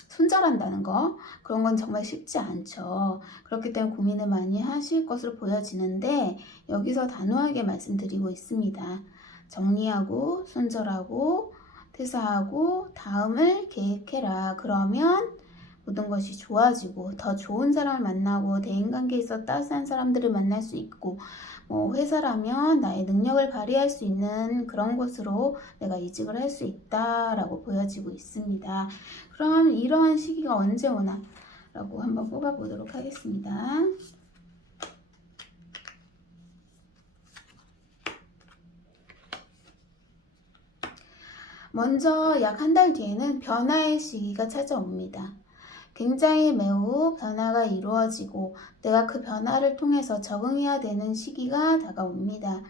손절한다는 거 그런 건 정말 쉽지 않죠. 그렇기 때문에 고민을 많이 하실 것으로 보여지는데 여기서 단호하게 말씀드리고 있습니다. 정리하고 손절하고 퇴사하고 다음을 계획해라. 그러면 모든 것이 좋아지고 더 좋은 사람을 만나고 대인관계에서 따스한 사람들을 만날 수 있고 회사라면 나의 능력을 발휘할 수 있는 그런 곳으로 내가 이직을 할 수 있다라고 보여지고 있습니다. 그럼 이러한 시기가 언제 오나? 라고 한번 뽑아보도록 하겠습니다. 먼저 약 한 달 뒤에는 변화의 시기가 찾아옵니다. 굉장히 매우 변화가 이루어지고 내가 그 변화를 통해서 적응해야 되는 시기가 다가옵니다.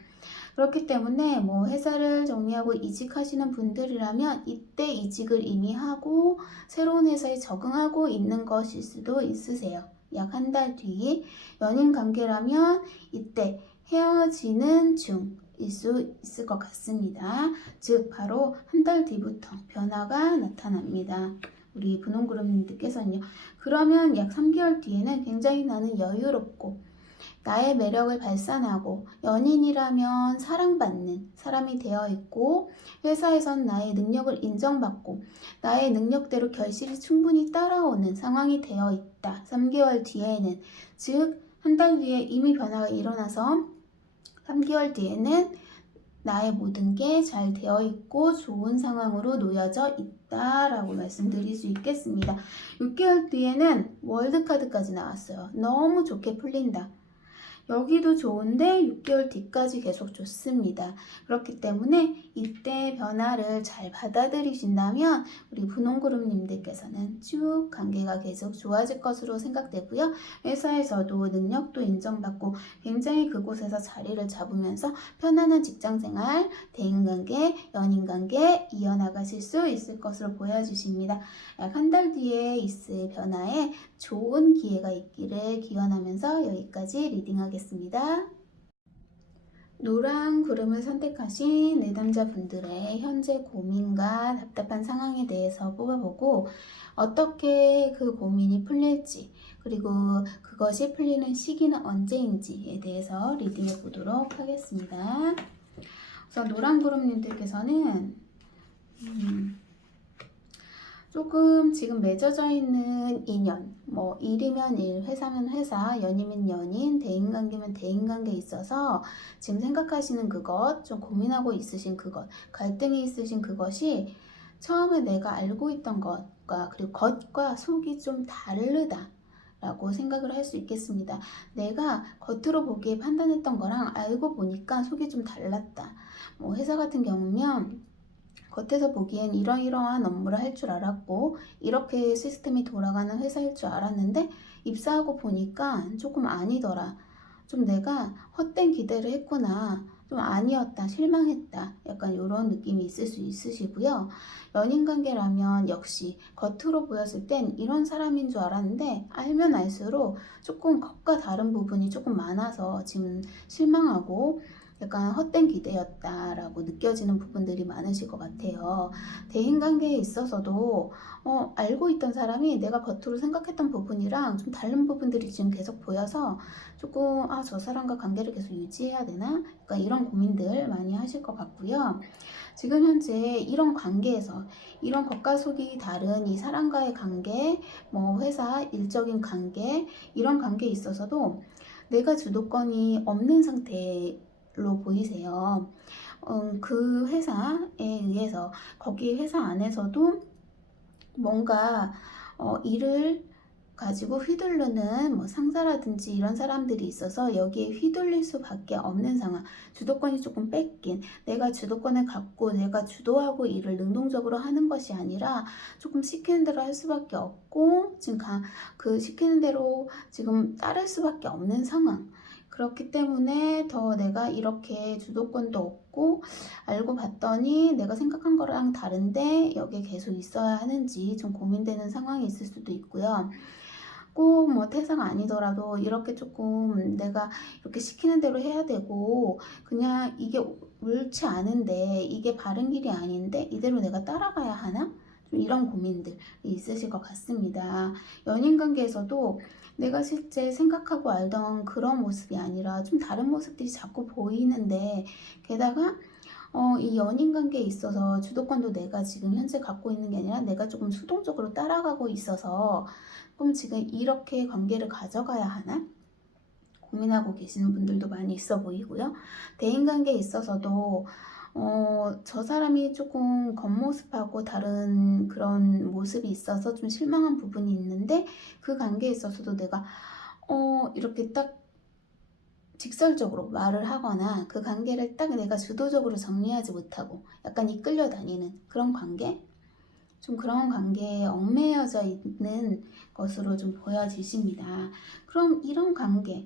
그렇기 때문에 뭐 회사를 정리하고 이직하시는 분들이라면 이때 이직을 이미 하고 새로운 회사에 적응하고 있는 것일 수도 있으세요. 약 한 달 뒤. 연인 관계라면 이때 헤어지는 중일 수 있을 것 같습니다. 즉 바로 한 달 뒤부터 변화가 나타납니다. 우리 분홍그룹님들께서는요. 그러면 약 3개월 뒤에는 굉장히 나는 여유롭고 나의 매력을 발산하고 연인이라면 사랑받는 사람이 되어 있고 회사에선 나의 능력을 인정받고 나의 능력대로 결실이 충분히 따라오는 상황이 되어 있다. 3개월 뒤에는 즉 한 달 뒤에 이미 변화가 일어나서 3개월 뒤에는 나의 모든 게 잘 되어 있고 좋은 상황으로 놓여져 있다라고 말씀드릴 수 있겠습니다. 6개월 뒤에는 월드카드까지 나왔어요. 너무 좋게 풀린다. 여기도 좋은데 6개월 뒤까지 계속 좋습니다. 그렇기 때문에 이때 변화를 잘 받아들이신다면 우리 분홍그룹님들께서는 쭉 관계가 계속 좋아질 것으로 생각되고요. 회사에서도 능력도 인정받고 굉장히 그곳에서 자리를 잡으면서 편안한 직장생활, 대인관계, 연인관계 이어나가실 수 있을 것으로 보여주십니다. 약 한 달 뒤에 있을 변화에 좋은 기회가 있기를 기원하면서 여기까지 리딩하겠습니다. 노란 구름을 선택하신 내담자분들의 현재 고민과 답답한 상황에 대해서 뽑아보고 어떻게 그 고민이 풀릴지 그리고 그것이 풀리는 시기는 언제인지에 대해서 리딩해 보도록 하겠습니다. 우선 노란 구름님들께서는 조금 지금 맺어져 있는 인연, 뭐 일이면 일, 회사면 회사, 연이면 연인, 대인관계면 대인관계에 있어서 지금 생각하시는 그것, 좀 고민하고 있으신 그것, 갈등이 있으신 그것이 처음에 내가 알고 있던 것과 그리고 겉과 속이 좀 다르다 라고 생각을 할 수 있겠습니다. 내가 겉으로 보기에 판단했던 거랑 알고 보니까 속이 좀 달랐다. 뭐 회사 같은 경우면 겉에서 보기엔 이러이러한 업무를 할 줄 알았고 이렇게 시스템이 돌아가는 회사일 줄 알았는데 입사하고 보니까 조금 아니더라. 좀 내가 헛된 기대를 했구나. 좀 아니었다, 실망했다, 약간 이런 느낌이 있을 수 있으시고요. 연인 관계라면 역시 겉으로 보였을 땐 이런 사람인 줄 알았는데 알면 알수록 조금 겉과 다른 부분이 조금 많아서 지금 실망하고 약간 헛된 기대였다라고 느껴지는 부분들이 많으실 것 같아요. 대인관계에 있어서도 알고 있던 사람이 내가 겉으로 생각했던 부분이랑 좀 다른 부분들이 지금 계속 보여서 조금 저 사람과 관계를 계속 유지해야 되나? 약간 이런 고민들 많이 하실 것 같고요. 지금 현재 이런 관계에서 이런 겉과 속이 다른 이 사람과의 관계, 뭐 회사 일적인 관계, 이런 관계에 있어서도 내가 주도권이 없는 상태로 보이세요. 그 회사에 의해서 거기 회사 안에서도 뭔가 일을 가지고 휘두르는 뭐 상사라든지 이런 사람들이 있어서 여기에 휘둘릴 수밖에 없는 상황, 주도권이 조금 뺏긴, 내가 주도권을 갖고 내가 주도하고 일을 능동적으로 하는 것이 아니라 조금 시키는 대로 할 수밖에 없고 지금 그 시키는 대로 지금 따를 수밖에 없는 상황. 그렇기 때문에 더 내가 이렇게 주도권도 없고 알고 봤더니 내가 생각한 거랑 다른데 여기에 계속 있어야 하는지 좀 고민되는 상황이 있을 수도 있고요. 꼭 뭐 퇴사가 아니더라도 이렇게 조금 내가 이렇게 시키는 대로 해야 되고 그냥 이게 옳지 않은데 이게 바른 길이 아닌데 이대로 내가 따라가야 하나? 좀 이런 고민들이 있으실 것 같습니다. 연인 관계에서도 내가 실제 생각하고 알던 그런 모습이 아니라 좀 다른 모습들이 자꾸 보이는데 게다가 이 연인 관계에 있어서 주도권도 내가 지금 현재 갖고 있는 게 아니라 내가 조금 수동적으로 따라가고 있어서 그럼 지금 이렇게 관계를 가져가야 하나? 고민하고 계시는 분들도 많이 있어 보이고요. 대인관계에 있어서도 저 사람이 조금 겉모습하고 다른 그런 모습이 있어서 좀 실망한 부분이 있는데 그 관계에 있어서도 내가 이렇게 딱 직설적으로 말을 하거나 그 관계를 딱 내가 주도적으로 정리하지 못하고 약간 이끌려 다니는 그런 관계? 좀 그런 관계에 얽매여져 있는 것으로 좀 보여지십니다. 그럼 이런 관계,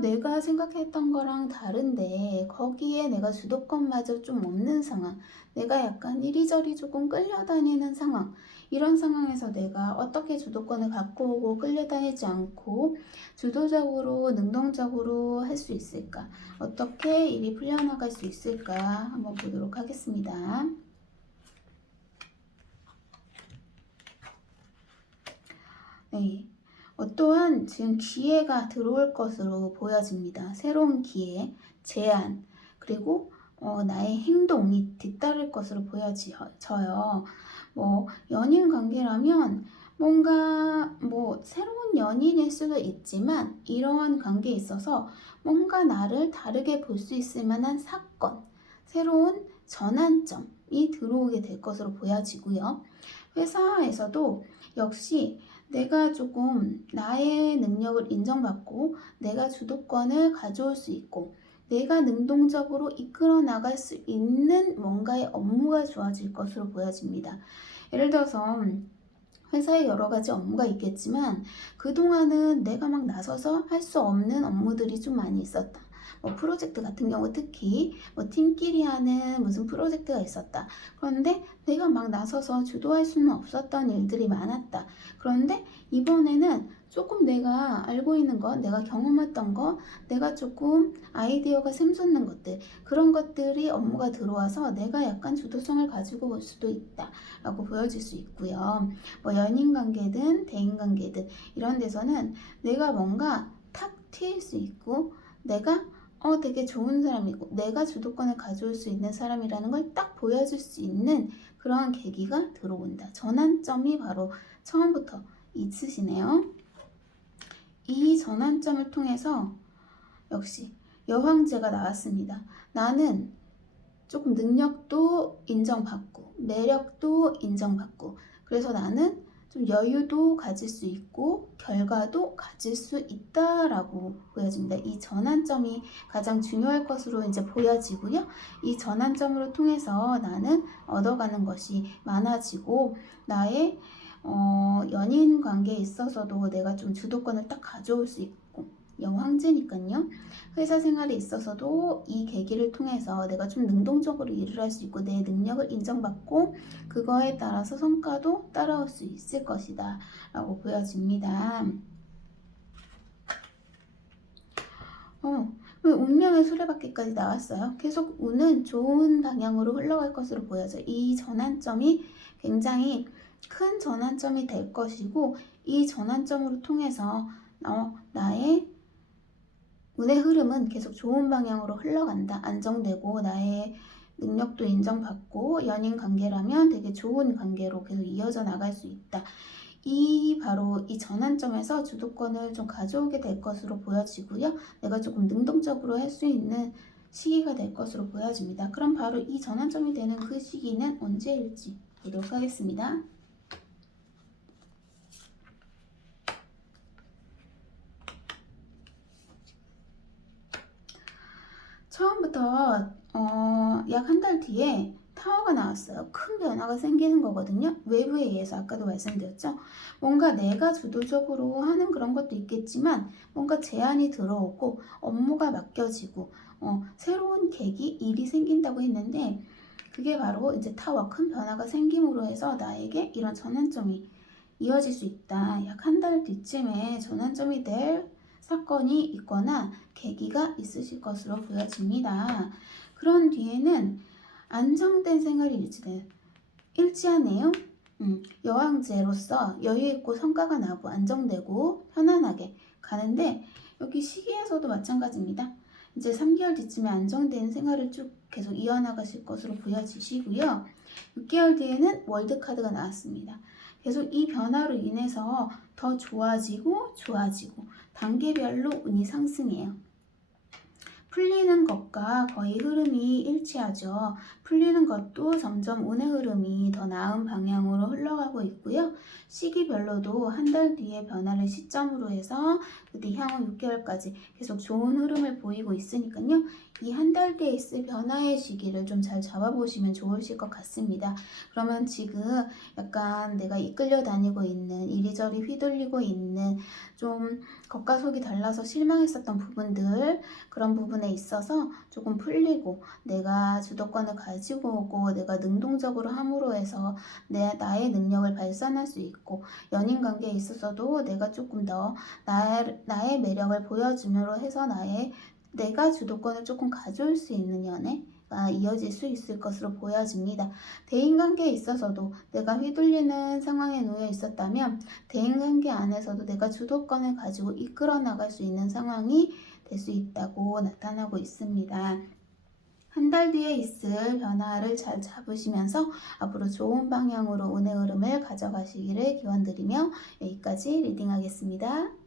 내가 생각했던 거랑 다른데 거기에 내가 주도권마저 좀 없는 상황, 내가 약간 이리저리 조금 끌려다니는 상황, 이런 상황에서 내가 어떻게 주도권을 갖고 오고 끌려다니지 않고 주도적으로, 능동적으로 할 수 있을까? 어떻게 일이 풀려나갈 수 있을까? 한번 보도록 하겠습니다. 네. 또한 지금 기회가 들어올 것으로 보여집니다. 새로운 기회, 제안, 그리고 나의 행동이 뒤따를 것으로 보여져요. 뭐 연인 관계라면 뭔가 뭐 새로운 연인일 수도 있지만 이러한 관계에 있어서 뭔가 나를 다르게 볼 수 있을 만한 사건, 새로운 전환점이 들어오게 될 것으로 보여지고요. 회사에서도 역시 내가 조금 나의 능력을 인정받고 내가 주도권을 가져올 수 있고 내가 능동적으로 이끌어 나갈 수 있는 뭔가의 업무가 주어질 것으로 보여집니다. 예를 들어서 회사에 여러 가지 업무가 있겠지만 그동안은 내가 막 나서서 할 수 없는 업무들이 좀 많이 있었다. 뭐 프로젝트 같은 경우 특히 뭐 팀끼리 하는 무슨 프로젝트가 있었다. 그런데 내가 막 나서서 주도할 수는 없었던 일들이 많았다. 그런데 이번에는 조금 내가 알고 있는 것, 내가 경험했던 것, 내가 조금 아이디어가 샘솟는 것들, 그런 것들이 업무가 들어와서 내가 약간 주도성을 가지고 올 수도 있다 라고 보여질 수 있고요. 뭐 연인 관계든 대인 관계든 이런 데서는 내가 뭔가 탁 튈 수 있고 내가 되게 좋은 사람이고 내가 주도권을 가져올 수 있는 사람이라는 걸 딱 보여줄 수 있는 그러한 계기가 들어온다. 전환점이 바로 처음부터 있으시네요. 이 전환점을 통해서 역시 여황제가 나왔습니다. 나는 조금 능력도 인정받고 매력도 인정받고 그래서 나는 좀 여유도 가질 수 있고 결과도 가질 수 있다라고 보여집니다. 이 전환점이 가장 중요할 것으로 이제 보여지고요. 이 전환점으로 통해서 나는 얻어가는 것이 많아지고 나의 연인 관계에 있어서도 내가 좀 주도권을 딱 가져올 수 있고 여왕제니까요. 회사 생활에 있어서도 이 계기를 통해서 내가 좀 능동적으로 일을 할 수 있고 내 능력을 인정받고 그거에 따라서 성과도 따라올 수 있을 것이다 라고 보여집니다. 운명의 수레바퀴까지 나왔어요. 계속 운은 좋은 방향으로 흘러갈 것으로 보여져. 이 전환점이 굉장히 큰 전환점이 될 것이고 이 전환점으로 통해서 나의 운의 흐름은 계속 좋은 방향으로 흘러간다. 안정되고 나의 능력도 인정받고 연인 관계라면 되게 좋은 관계로 계속 이어져 나갈 수 있다. 바로 이 전환점에서 주도권을 좀 가져오게 될 것으로 보여지고요. 내가 조금 능동적으로 할 수 있는 시기가 될 것으로 보여집니다. 그럼 바로 이 전환점이 되는 그 시기는 언제일지 보도록 하겠습니다. 처음부터 약 한 달 뒤에 타워가 나왔어요. 큰 변화가 생기는 거거든요. 외부에 의해서 아까도 말씀드렸죠. 뭔가 내가 주도적으로 하는 그런 것도 있겠지만 뭔가 제안이 들어오고 업무가 맡겨지고 새로운 계기, 일이 생긴다고 했는데 그게 바로 이제 타워, 큰 변화가 생김으로 해서 나에게 이런 전환점이 이어질 수 있다. 약 한 달 뒤쯤에 전환점이 될 사건이 있거나 계기가 있으실 것으로 보여집니다. 그런 뒤에는 안정된 생활이 일치하네요. 여왕제로서 여유있고 성과가 나고 안정되고 편안하게 가는데 여기 시기에서도 마찬가지입니다. 이제 3개월 뒤쯤에 안정된 생활을 쭉 계속 이어나가실 것으로 보여지시고요. 6개월 뒤에는 월드카드가 나왔습니다. 계속 이 변화로 인해서 더 좋아지고 단계별로 운이 상승해요. 풀리는 것과 거의 흐름이 일치하죠. 풀리는 것도 점점 운의 흐름이 더 나은 방향으로 흘러가고 있고요. 시기별로도 한 달 뒤에 변화를 시점으로 해서 그뒤 향후 6개월까지 계속 좋은 흐름을 보이고 있으니까요. 이 한 달 뒤에 있을 변화의 시기를 좀 잘 잡아보시면 좋으실 것 같습니다. 그러면 지금 약간 내가 이끌려 다니고 있는 이리저리 휘둘리고 있는 좀 겉과 속이 달라서 실망했었던 부분들 그런 부분에 있어서 조금 풀리고 내가 주도권을 가지고 오고 내가 능동적으로 함으로 해서 나의 능력을 발산할 수 있고 연인 관계에 있어서도 내가 조금 더 나의 매력을 보여줌으로 해서 내가 주도권을 조금 가져올 수 있는 연애가 이어질 수 있을 것으로 보여집니다. 대인관계에 있어서도 내가 휘둘리는 상황에 놓여 있었다면 대인관계 안에서도 내가 주도권을 가지고 이끌어 나갈 수 있는 상황이 될 수 있다고 나타나고 있습니다. 한 달 뒤에 있을 변화를 잘 잡으시면서 앞으로 좋은 방향으로 운의 흐름을 가져가시기를 기원드리며 여기까지 리딩하겠습니다.